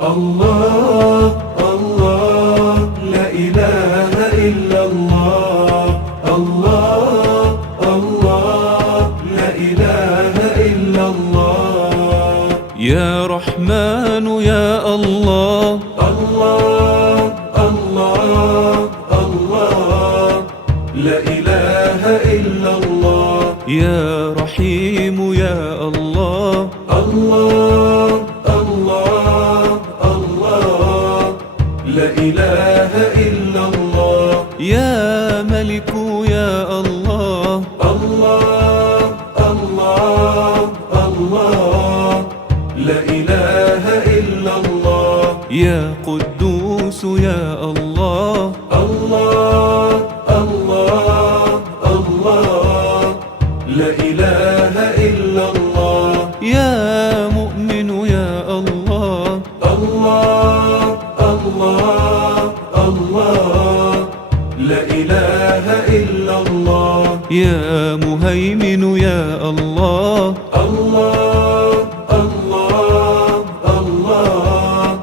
الله الله لا إله إلا الله. الله الله لا إله إلا الله. يا رحمن يا الله. الله الله الله لا إله إلا الله. يا رحيم يا الله. الله الله الله لا إله إلا الله. يا ملك يا الله. الله الله الله لا إله إلا الله. يا قدوس يا الله. الله الله الله لا إله إلا الله. يا مؤمن يا الله. الله الله الله لا إله إلا الله. يا مهيمن يا الله. الله الله الله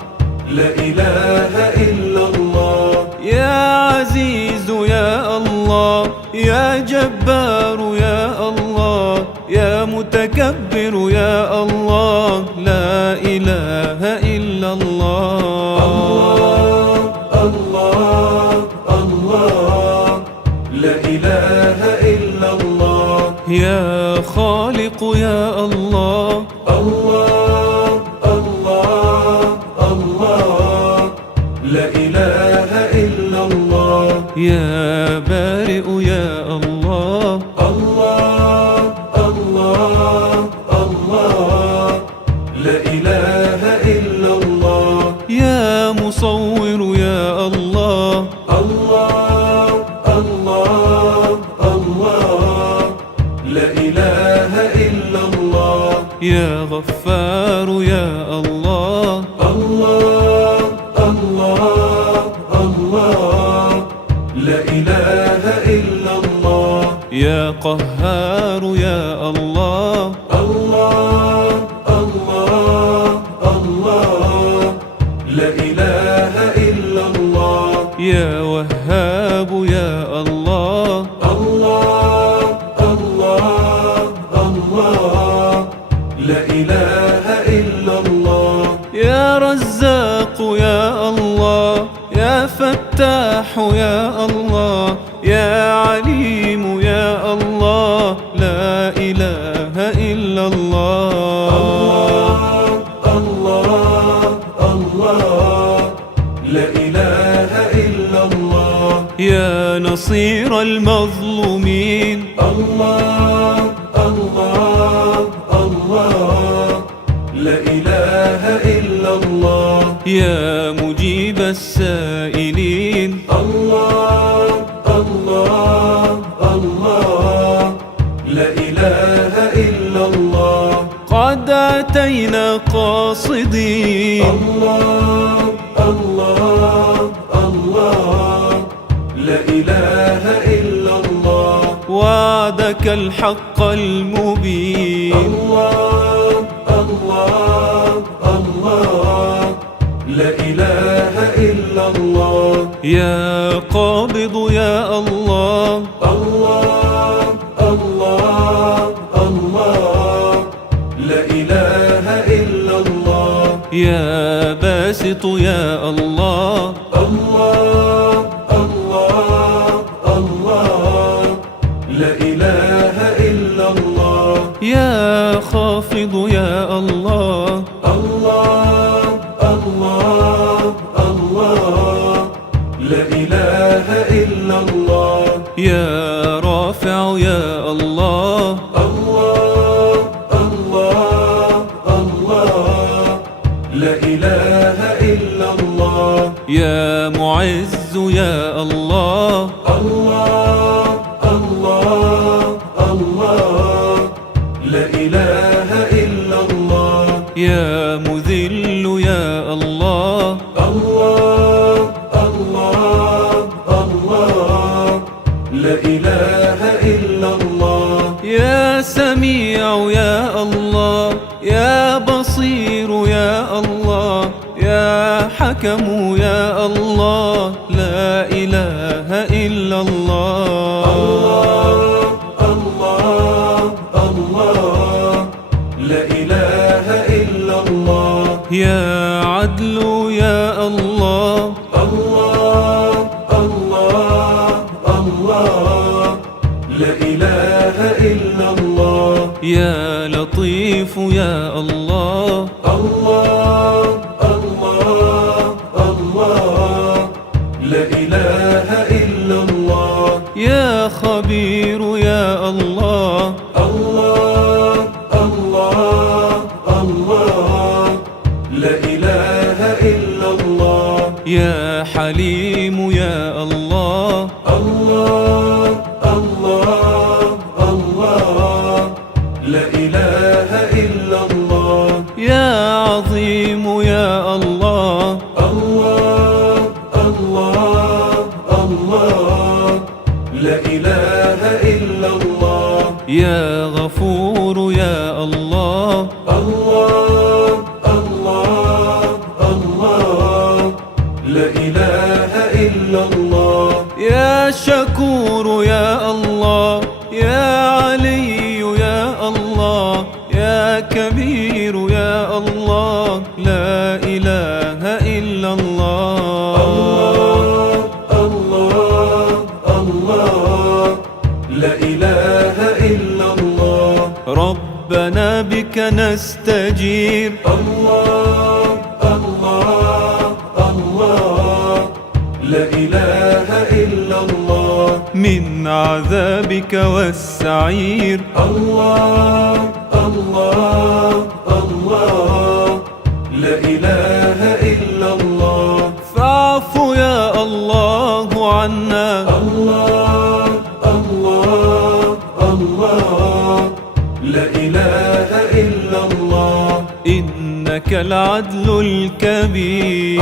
لا إله إلا الله. يا عزيز يا الله. يا جبار يا الله. يا متكبر يا الله. لا إله إلا الله. الله الله لا إله إلا الله. يا خالق يا الله. الله الله الله لا إله إلا الله. يا بارئ يا الله. الله الله الله لا إله إلا الله. يا مصور يا الله. الله الله الله لا إله إلا الله. يا غفار يا الله. الله الله الله لا إله إلا الله. يا قهار يا الله. الله الله الله لا إله إلا الله. يا وهاب يا الله. الله الله الله لا إله إلا الله. يا رزاق يا الله. يا فتاح يا الله. يا عليم يا الله. لا إله إلا الله. الله الله لا إله إلا الله. يا نصير المظلومين. الله الله الله لا إله إلا الله. يا مجيب السائلين. الله الله الله لا إله إلا الله. قد أتينا قاصدين. الله الله الله لا إله إلا الله. وعدك الحق المبين. الله الله الله لا إله إلا الله. يا قابض يا الله. الله الله الله لا إله إلا الله. يا باسط يا الله. الله الله الله لا إله إلا الله. يا خافض يا الله. الله الله الله لا إله إلا الله. يا رافع يا الله. الله الله الله لا إله إلا الله. يا معز يا الله. الله الله الله لا إله إلا الله. يا مذل يا الله. الله الله الله لا إله إلا الله. يا سميع يا الله. يا بصير يا الله. يا يا حكم يا الله، لا إله إلا الله. الله الله لا إله إلا الله. يا عدل يا الله. الله الله لا إله إلا الله. يا لطيف يا الله. الله لا إله إلا الله. يا خبير يا الله. الله لا إله إلا الله. يا حليم يا الله. الله لا إله إلا الله. يا عظيم يا الله. الله لا إله إلا الله. يا غفور يا الله. الله لا إله إلا الله. يا شكور يا الله. يا علي يا الله. يا كبير يا الله، لا إله إلا الله. الله لا إله إلا الله. ربنا بك نستجير. الله لا إله إلا الله. من عذابك والسعير. الله لا إله إلا الله. فاعف يا الله عنا. الله لا إله إلا الله. إنك العدل الكبير.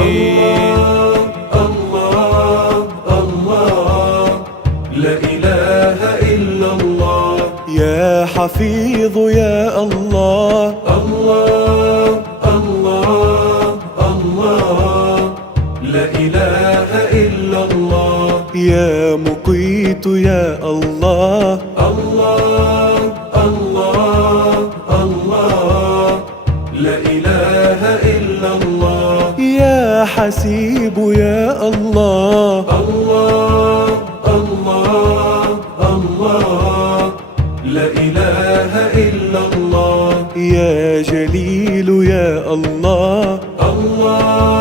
الله لا إله إلا الله. يا حفيظ يا الله. الله لا إله إلا الله. يا مقيت يا الله. الله لا إله إلا الله. يا حسيب يا الله. الله لا إله إلا الله. يا جليل يا الله. الله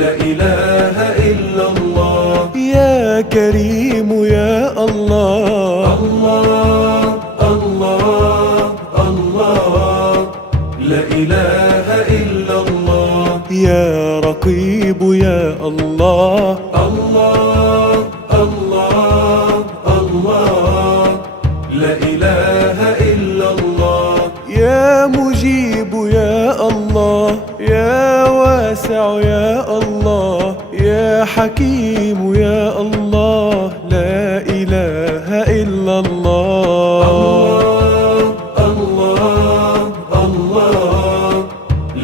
لا إله إلا الله. يا كريم يا الله. الله لا إله إلا الله. يا رقيب يا الله. الله لا إله إلا الله. يا مجيب يا الله. يا واسع يا الله. يا حكيم يا الله، لا إله إلا الله. الله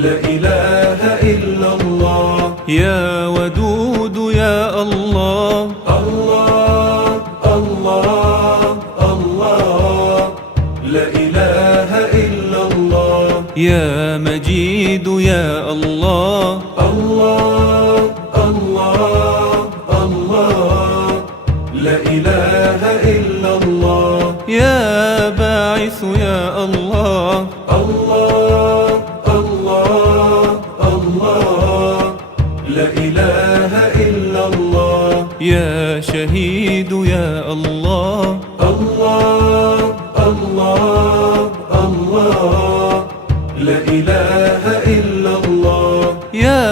لا إله إلا الله. يا ودود يا الله. الله لا إله إلا الله. يا مجيد يا الله. الله لا إله إلا الله. يا باعث يا الله. الله لا إله إلا الله. يا شهيد يا الله. الله لا إله إلا الله. يا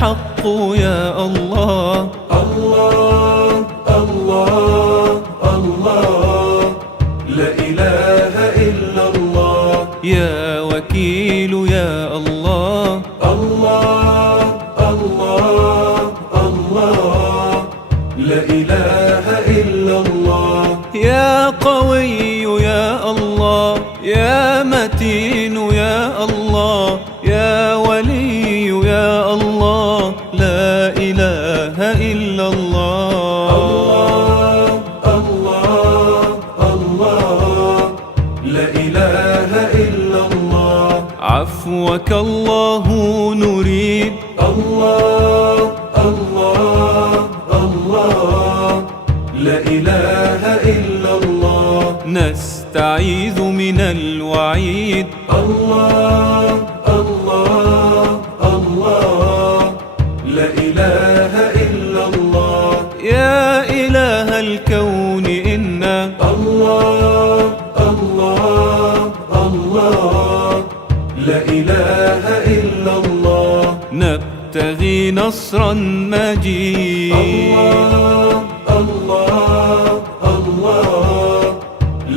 حق يا الله. الله لا إله إلا الله. يا وكيل يا الله. الله لا إله إلا الله. يا قوي يا الله. يا متين يا الله. عفوك الله نريد. الله الله الله لا إله إلا الله. نستعيذ من الوعيد. الله الله الله لا إله إلا الله. يا إله الكون إنا الله الله الله لا إله إلا الله. نبتغي نصرا مجيد. الله الله الله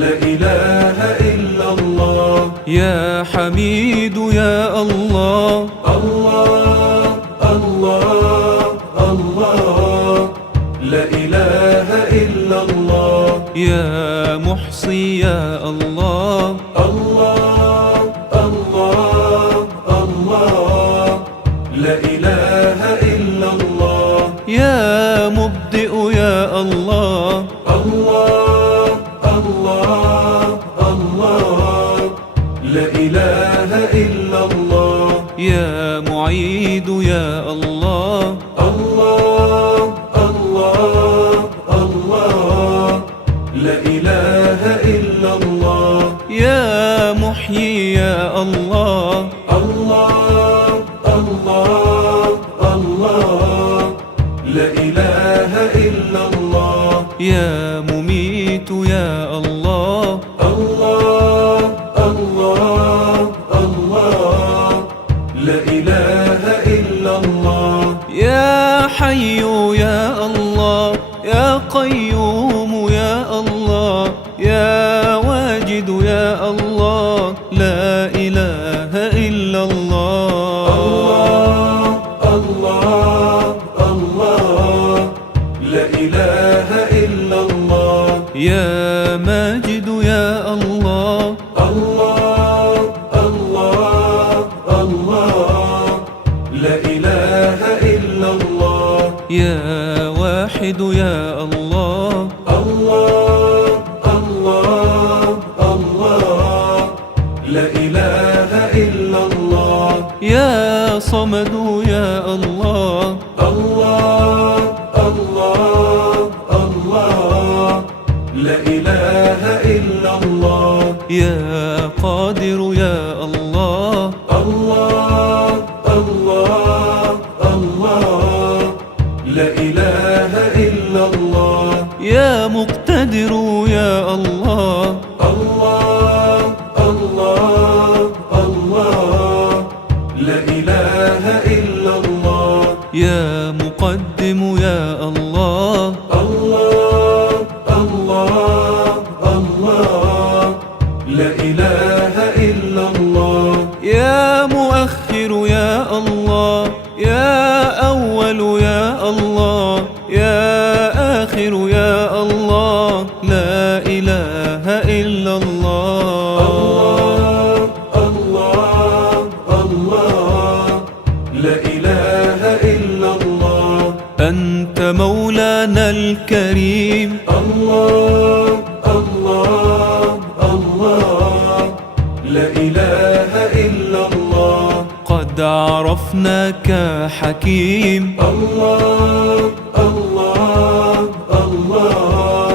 لا إله إلا الله. يا حميد يا الله. الله الله الله لا إله إلا الله. يا محصي يا الله. الله الله الله لا إله إلا الله. يا مبدئ يا الله. الله الله الله لا إله إلا الله. يا معيد يا الله. الله الله الله لا إله إلا الله. يا محيي يا الله. الله الله الله لا إله إلا الله. يا مميت يا الله. الله الله الله لا إله إلا الله. يا حي يا الله. يا قيوم يا الله. يا واجد يا الله. لا إله إلا الله. الله الله الله لا إله إلا الله. يا ماجد يا الله. الله الله الله لا إله إلا الله. يا واحد يا الله. الله الله الله لا إله إلا الله. يا صمد يا الله. الله الله الله لا إله إلا الله. يا قادر يا الله. الله الله الله لا إله إلا الله. يا مقتدر يا الله. الله الله الله لا إله إلا الله. يا مقدم يا الله. الله الله الله لا إله إلا الله. يا مؤخر يا الله. يا أول يا الله. يا آخر يا الله. لا إله إلا الله. الله الله الله لا إله إلا الله. أنت مولانا الكريم. الله الله الله لا إله إلا الله. قد عرفناك حكيم. الله الله الله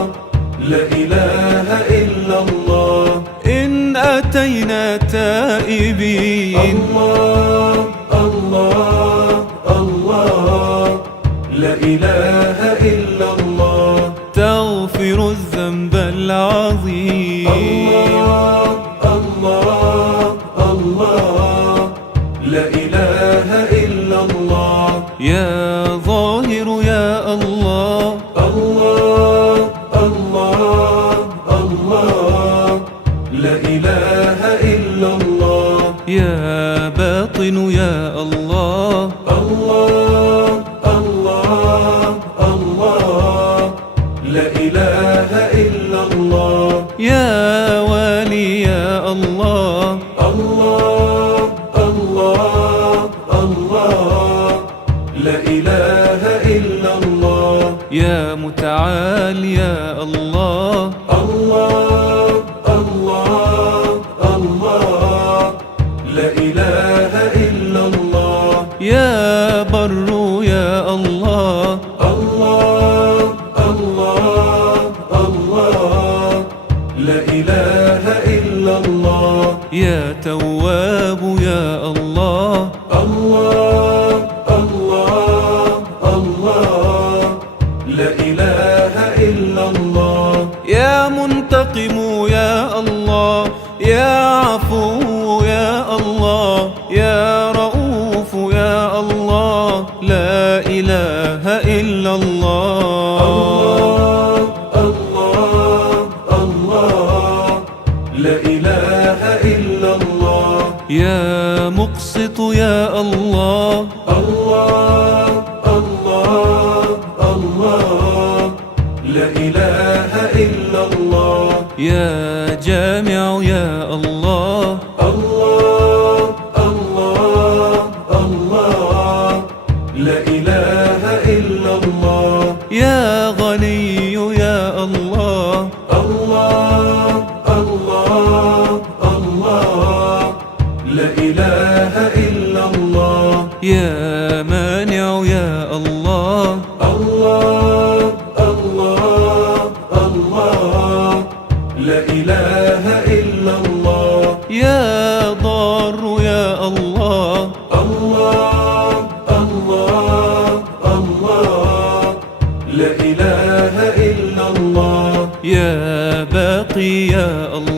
لا إله إلا الله. إن أتينا تائبين. الله الله الله لا إله إلا الله. تغفر الذنب العظيم. الله الله الله لا إله إلا الله. يا ظاهر يا الله. الله الله الله لا إله إلا الله. يا باطن يا الله. الله الله الله لا إله إلا الله. يا والي يا الله. الله الله الله لا إله إلا الله. يا متعال يا الله. الله الله الله لا إله إلا الله يا بر يا الله الله الله الله لا إله إلا الله يا تواب يا الله الله الله الله لا إله إلا الله يا منتقم يا الله يا عفو يا الله يا رؤوف يا الله لا إله إلا الله الله الله لا إله إلا الله يا مقسط يا الله الله الله الله لا إله إلا الله يا جامع يا الله الله الله الله لا إله إلا الله يا غني يا الله الله الله الله لا إله إلا الله يا مانع يا الله الله الله الله لا إله إلا الله يا ضار يا الله الله الله الله لا إله إلا الله يا باقي يا الله